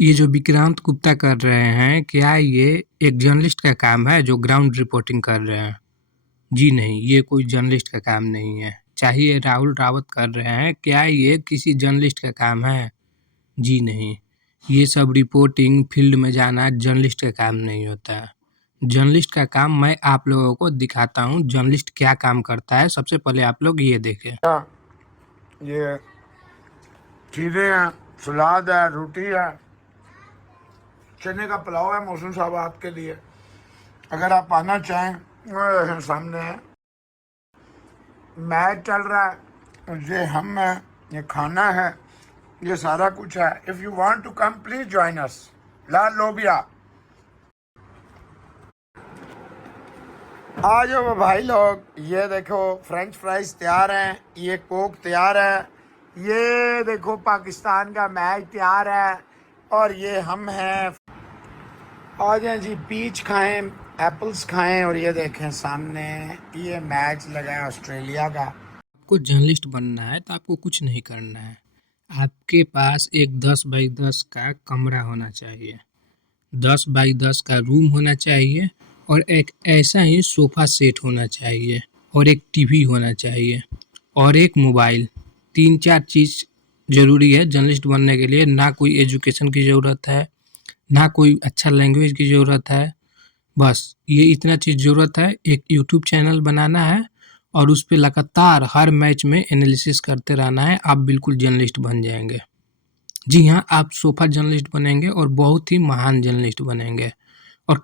ये जो विक्रांत गुप्ता कर रहे हैं, क्या ये एक जर्नलिस्ट का काम है जो ग्राउंड रिपोर्टिंग कर रहे हैं? जी नहीं, ये कोई जर्नलिस्ट का काम नहीं है। चाहे ये राहुल रावत कर रहे हैं, क्या ये किसी जर्नलिस्ट का काम है? जी नहीं। ये सब रिपोर्टिंग फील्ड में जाना जर्नलिस्ट का काम नहीं होता है। जर्नलिस्ट का काम मैं आप लोगों को दिखाता हूँ, जर्नलिस्ट क्या काम करता है। सबसे पहले आप लोग ये देखें। ये चीज़ें हैं, सलाद है, रोटी है, चने का पुलाव है मौसम साहब आपके लिए। अगर आप आना चाहें, सामने है, मैच चल रहा है, ये हम है, ये खाना है, ये सारा कुछ है। If you want to come please join us. लाल लोबिया आ जाओ भाई लोग। ये देखो फ्रेंच फ्राइज तैयार हैं, ये कोक तैयार है, ये देखो पाकिस्तान का मैच तैयार है, और ये हम हैं। आ जाएं जी, पीच खाएं, एप्पल्स खाएं, और ये देखें सामने ये मैच लगा है ऑस्ट्रेलिया का। आपको जर्नलिस्ट बनना है तो आपको कुछ नहीं करना है। आपके पास एक 10 बाई 10 का कमरा होना चाहिए, 10 बाई 10 का रूम होना चाहिए, और एक ऐसा ही सोफ़ा सेट होना चाहिए, और एक टीवी होना चाहिए, और एक मोबाइल। 3-4 चीज़ ज़रूरी है जर्नलिस्ट बनने के लिए। ना कोई एजुकेशन की ज़रूरत है, ना कोई अच्छा लैंग्वेज की ज़रूरत है। बस ये इतना चीज़ ज़रूरत है। एक यूट्यूब चैनल बनाना है और उस पे लगातार हर मैच में एनालिसिस करते रहना है। आप बिल्कुल जर्नलिस्ट बन जाएंगे। जी हाँ, आप सोफ़ा जर्नलिस्ट बनेंगे और बहुत ही महान जर्नलिस्ट बनेंगे। और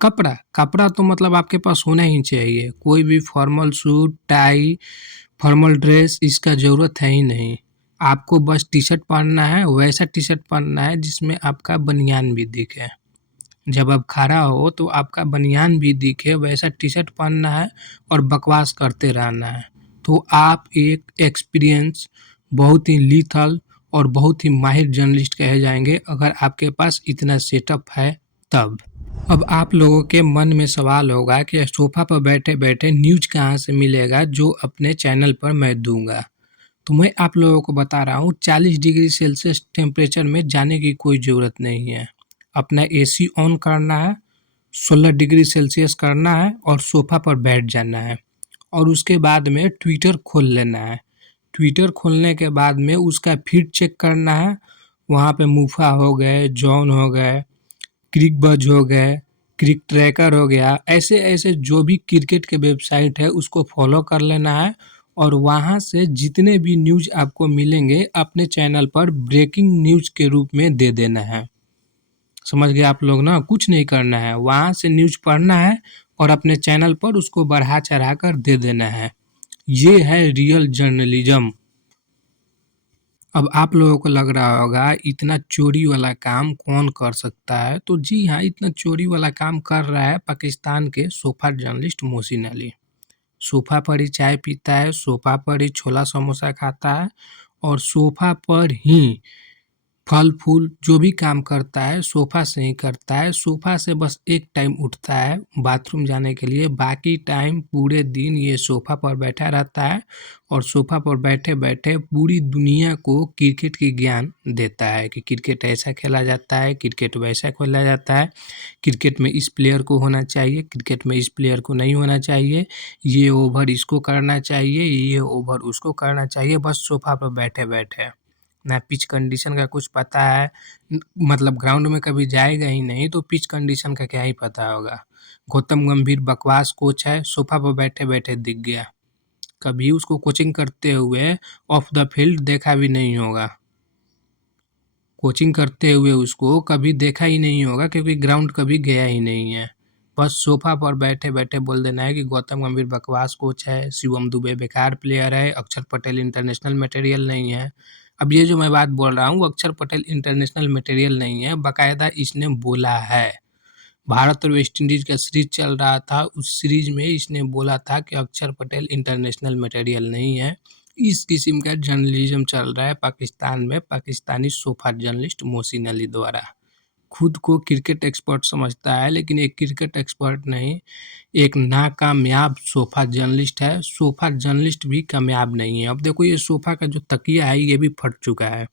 कपड़ा तो मतलब आपके पास होना ही चाहिए। कोई भी formal suit, tie, formal dress इसका ज़रूरत है ही नहीं। आपको बस टी-शर्ट पहनना है, वैसा टी-शर्ट पहनना है जिसमें आपका बनियान भी दिखे। जब आप खड़ा हो तो आपका बनियान भी दिखे, वैसा टी-शर्ट पहनना है और बकवास करते रहना है। तो आप एक एक्सपीरियंस, बहुत ही लीथल और बहुत ही माहिर जर्नलिस्ट कहे जाएंगे, अगर आपके पास इतना सेटअप है तब। अब आप लोगों के मन में सवाल होगा कि सोफ़ा पर बैठे-बैठे न्यूज़ कहाँ से मिलेगा जो अपने चैनल पर मैं दूँगा। तो मैं आप लोगों को बता रहा हूँ, 40 डिग्री सेल्सियस टेम्परेचर में जाने की कोई ज़रूरत नहीं है। अपना एसी ऑन करना है, 16 डिग्री सेल्सियस करना है और सोफ़ा पर बैठ जाना है, और उसके बाद में ट्विटर खोल लेना है। ट्विटर खोलने के बाद में उसका फीड चेक करना है। वहाँ पे मूफा हो गए, जॉन हो गए, क्रिक बज हो गए, क्रिक ट्रैकर हो गया, ऐसे-ऐसे जो भी क्रिकेट के वेबसाइट है उसको फॉलो कर लेना है, और वहाँ से जितने भी न्यूज़ आपको मिलेंगे अपने चैनल पर ब्रेकिंग न्यूज़ के रूप में दे देना है। समझ गए आप लोग ना? कुछ नहीं करना है, वहाँ से न्यूज़ पढ़ना है और अपने चैनल पर उसको बढ़ा-चढ़ा कर दे देना है। ये है रियल जर्नलिज्म। अब आप लोगों को लग रहा होगा इतना चोरी वाला काम कौन कर सकता है? तो जी हाँ, इतना चोरी वाला काम कर रहा है पाकिस्तान के sofa journalist Mohsin Ali. Sofa पर ही चाय पीता है, सोफ़ा पर ही छोला समोसा खाता है, और सोफ़ा पर ही फल-फूल जो भी काम करता है सोफ़ा से ही करता है। सोफ़ा से बस एक टाइम उठता है बाथरूम जाने के लिए, बाकी टाइम पूरे दिन ये सोफ़ा पर बैठा रहता है, और सोफ़ा पर बैठे-बैठे पूरी दुनिया को क्रिकेट की ज्ञान देता है कि क्रिकेट ऐसा खेला जाता है, क्रिकेट वैसा खेला जाता है, क्रिकेट में इस प्लेयर को होना चाहिए, क्रिकेट में इस प्लेयर को नहीं होना चाहिए, ये ओवर इसको करना चाहिए, ये ओवर उसको करना चाहिए, बस सोफ़ा पर बैठे-बैठे। ना पिच कंडीशन का कुछ पता है, मतलब ग्राउंड में कभी जाएगा ही नहीं तो पिच कंडीशन का क्या ही पता होगा। गौतम गंभीर बकवास कोच है, सोफा पर बैठे बैठे दिख गया, कभी उसको कोचिंग करते हुए ऑफ द फील्ड देखा भी नहीं होगा। कोचिंग करते हुए उसको कभी देखा ही नहीं होगा, क्योंकि ग्राउंड कभी गया ही नहीं है। बस सोफा पर बैठे बैठे बोल देना है कि गौतम गंभीर बकवास कोच है, शिवम दुबे बेकार प्लेयर है, अक्षर पटेल इंटरनेशनल मटेरियल नहीं है। अब ये जो मैं बात बोल रहा हूँ, अक्षर पटेल इंटरनेशनल मटेरियल नहीं है, बाकायदा इसने बोला है। भारत और वेस्ट इंडीज का सीरीज चल रहा था, उस सीरीज में इसने बोला था कि अक्षर पटेल इंटरनेशनल मटेरियल नहीं है। इस किस्म का जर्नलिज्म चल रहा है पाकिस्तान में, पाकिस्तानी सोफा जर्नलिस्ट मोहसिन अली द्वारा। खुद को क्रिकेट एक्सपर्ट समझता है, लेकिन एक क्रिकेट एक्सपर्ट नहीं, एक नाकामयाब सोफा जर्नलिस्ट है। सोफा जर्नलिस्ट भी कामयाब नहीं है। अब देखो ये सोफा का जो तकिया है ये भी फट चुका है,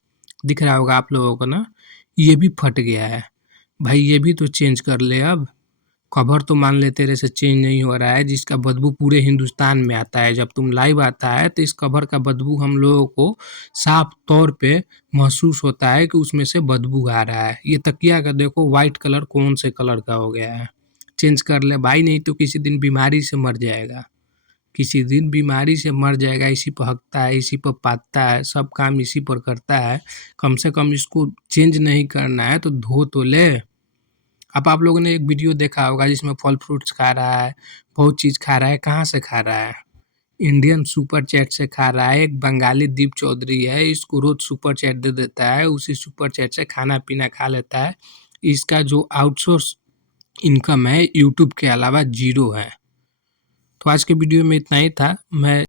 दिख रहा होगा आप लोगों को ना, ये भी फट गया है। भाई ये भी तो चेंज कर ले अब। कवर तो मान ले तेरे से चेंज नहीं हो रहा है, जिसका बदबू पूरे हिंदुस्तान में आता है। जब तुम लाइव आता है तो इस कवर का बदबू हम लोगों को साफ तौर पे महसूस होता है कि उसमें से बदबू आ रहा है। ये तकिया का देखो वाइट कलर कौन से कलर का हो गया है। चेंज कर ले भाई, नहीं तो किसी दिन बीमारी से मर जाएगा। किसी दिन बीमारी से मर जाएगा। इसी पर हकता है, इसी पर पाता है, सब काम इसी पर करता है। कम से कम इसको चेंज नहीं करना है तो धो तो ले। अब आप लोगों ने एक वीडियो देखा होगा जिसमें फल फ्रूट्स खा रहा है, बहुत चीज़ खा रहा है। कहाँ से खा रहा है? इंडियन सुपर चैट से खा रहा है। एक बंगाली दीप चौधरी है, इसको रोज सुपर चैट दे देता है, उसी सुपर चैट से खाना पीना खा लेता है। इसका जो आउटसोर्स इनकम है यूट्यूब के अलावा जीरो है। तो आज के वीडियो में इतना ही था। मैं